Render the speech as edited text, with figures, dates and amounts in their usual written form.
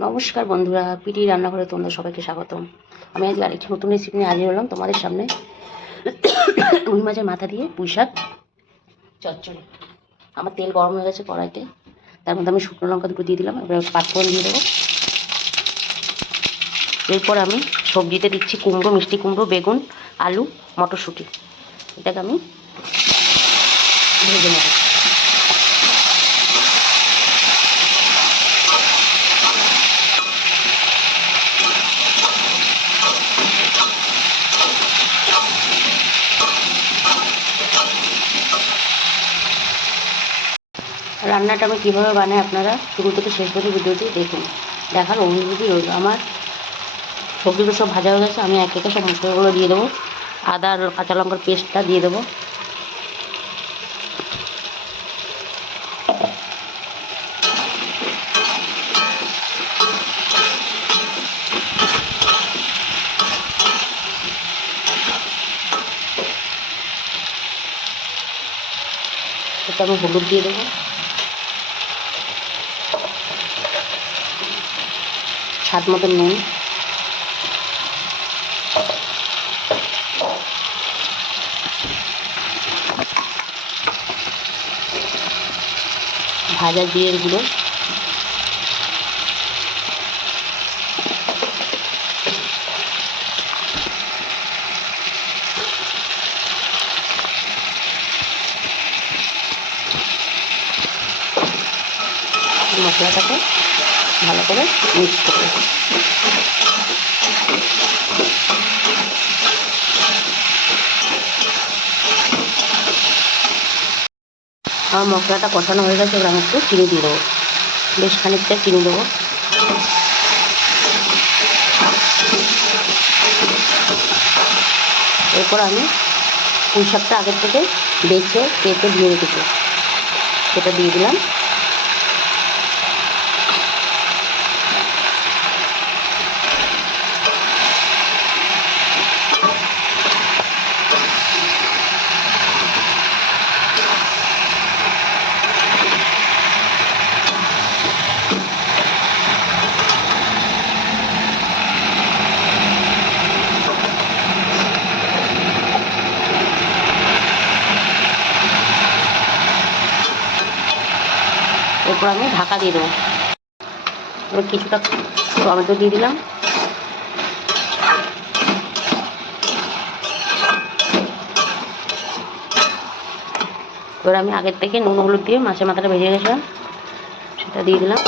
নমস্কার বন্ধুরা, পিটি রান্নাঘরে তোমাদের সবাইকে স্বাগতম। আমি আজ আরেকটি নতুন রেসিপি নিয়ে হাজির হলাম তোমাদের সামনে। রুই মাছের মাথা দিয়ে পুঁই শাক চচ্চড়ি। আমার তেল গরম হয়ে গেছে কড়াইতে, তার মধ্যে আমি শুকনো লঙ্কা দুটো দিয়ে দিলাম। এবার পাঁচফোড়ন দিয়ে দেবো। এরপর আমি সবজিতে দিচ্ছি কুমড়ো, মিষ্টি কুমড়ো, বেগুন, আলু, মটরশুঁটি। এটাকে আমি ভেজে নেব। রান্নাটা আমি কীভাবে বানাই আপনারা শুরু থেকে শেষ পর্যন্ত ভিডিওটি দেখুন, দেখার অনুভূতি রইল। আমার সবজিগুলো সব ভাজা হয়ে গেছে, আমি এক একে সব মশলাগুলো দিয়ে দেবো। আদা আর কাঁচা লঙ্কার পেস্টটা দিয়ে দেবো। এতে আমি হলুদ দিয়ে দেবো, স্বাদ মতো নুন, ভাজা জিরের গুঁড়ো, মশলাটাকে ভালো করে মিক্স করতে হবে। আমার মশলাটা কষানো হয়ে গেছে, এবার আমি একটু চিনি দিয়ে দেবো, বেশ খানিকটা চিনি দেবো। এরপর আমি পুঁই শাকটা আগের থেকে বেছে কেটে দিয়ে রেখেছি, সেটা দিয়ে দিলাম। এরপর আমি ঢাকা দিয়ে দেবো। এবার কিছুটা টমেটো দিয়ে দিলাম। এবার আমি আগের থেকে নুন হলুদ দিয়ে মাছের মাথাটা ভেজে গেছিলাম, সেটা দিয়ে দিলাম।